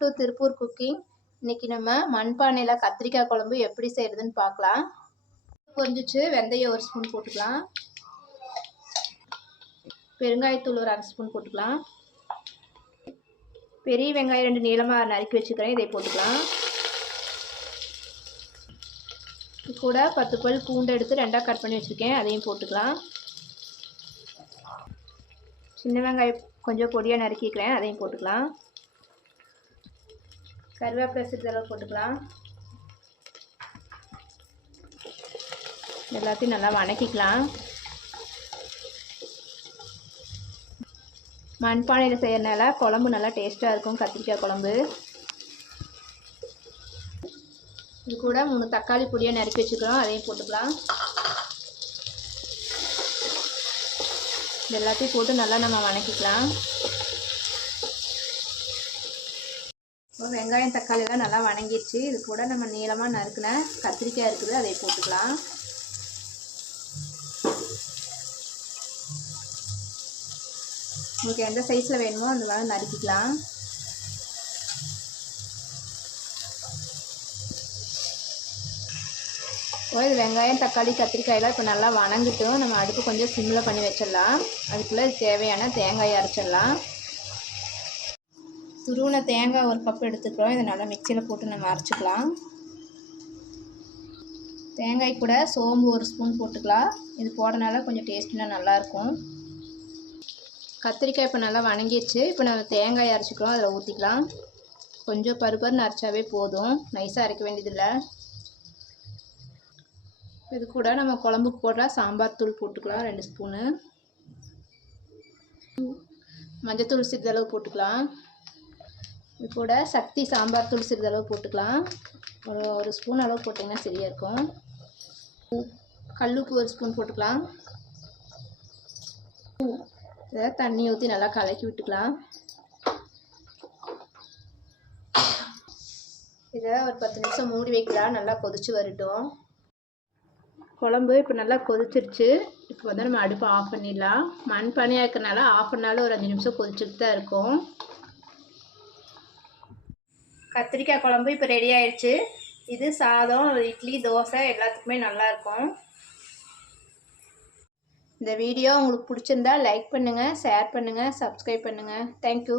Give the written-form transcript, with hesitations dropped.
Welcome to Tiruppur cooking. இன்னைக்கு நம்ம மண்பானையில் கத்திரிக்காய் குழம்பு எப்படி செய்யறதுன்னு பார்க்கலாம். கொஞ்சிச்சு வெந்தயம் 1 ஸ்பூன் போட்டுக்கலாம். பெருங்காயத்தூள் ஒரு 1/2 ஸ்பூன் போட்டுக்கலாம். பெரிய வெங்காயம் 2 நீளமாக நறுக்கி வச்சுக்கிறேன், இதை போட்டுக்கலாம். இது கூட 10 பல் பூண்டு எடுத்து 2ஆக கட் பண்ணி வச்சுருக்கேன், அதையும் போட்டுக்கலாம். சின்ன வெங்காயம் கொஞ்சம் பொடியாக நறுக்கிக்கிறேன், அதையும் போட்டுக்கலாம். கருவேப்பிலை சிறிதளவு போட்டுக்கலாம். எல்லாத்தையும் நல்லா வணக்கிக்கலாம். மண்பானையில் செய்யறதுனால குழம்பு நல்லா டேஸ்ட்டாக இருக்கும். கத்திரிக்காய் குழம்பு. இது கூட 3 தக்காளி பொடியாக நறுக்கி வச்சுக்கிறோம், அதையும் போட்டுக்கலாம். இது எல்லாத்தையும் போட்டு நல்லா நம்ம வணக்கிக்கலாம். வெங்காயம் தக்காளியெல்லாம் நல்லா வணங்கிடுச்சு. இது கூட நம்ம நீளமாக நறுக்கின கத்திரிக்காய் இருக்குது, அதை போட்டுக்கலாம். உங்களுக்கு எந்த சைஸில் வேணுமோ அந்த மாதிரி நறுக்கிக்கலாம். இது வெங்காயம் தக்காளி கத்திரிக்காயெல்லாம் இப்போ நல்லா வணங்கிட்டோம். நம்ம அடுப்பு கொஞ்சம் சிம்மில் பண்ணி வச்சிடலாம். அதுக்குள்ளே தேவையான தேங்காயை அரைச்சிடலாம். துருவின தேங்காய் 1 கப் எடுத்துக்கிறோம். இதை நல்லா மிக்சியில் போட்டு நம்ம அரைச்சிக்கலாம். தேங்காய் கூட சோம்பு 1 ஸ்பூன் போட்டுக்கலாம். இது போடுறதுனால கொஞ்சம் டேஸ்ட்னா நல்லாயிருக்கும். கத்திரிக்காய் இப்போ நல்லா வணங்கிடுச்சு. இப்போ நம்ம தேங்காய் அரைச்சிக்கிறோம், அதில் ஊற்றிக்கலாம். கொஞ்சம் பருப்பருன்னு அரைச்சாவே போதும், நைஸாக அரைக்க வேண்டியதில்லை. இது கூட நம்ம குழம்புக்கு போடுற சாம்பார் தூள் போட்டுக்கலாம், 2 ஸ்பூனு. மஞ்சத்தூள் சிறிதளவு போட்டுக்கலாம். இது கூட சக்தி சாம்பார் தூள் சிறிதளவு போட்டுக்கலாம். ஒரு ஸ்பூன் அளவு போட்டிங்கன்னா சரியாக இருக்கும். கல்லுப்பு 1 ஸ்பூன் போட்டுக்கலாம். இதை தண்ணி ஊற்றி நல்லா கலக்கி விட்டுக்கலாம். இதை ஒரு 10 நிமிஷம் மூடி வைக்கலாம், நல்லா கொதிச்சு வரட்டும். குழம்பு இப்போ நல்லா கொதிச்சிருச்சு. இப்போ வந்து நம்ம அடுப்பை ஆஃப் பண்ணிடலாம். மண்பானையாக இருக்கிறனால ஆஃப் பண்ணாலும் ஒரு 5 நிமிஷம் கொதிச்சுட்டு தான் இருக்கும். கத்திரிக்காய் குழம்பு இப்போ ரெடி ஆயிடுச்சு. இது சாதம், இட்லி, தோசை எல்லாத்துக்குமே நல்லாயிருக்கும். இந்த வீடியோ உங்களுக்கு பிடிச்சிருந்தா லைக் பண்ணுங்கள், ஷேர் பண்ணுங்கள், சப்ஸ்கிரைப் பண்ணுங்கள். தேங்க்யூ.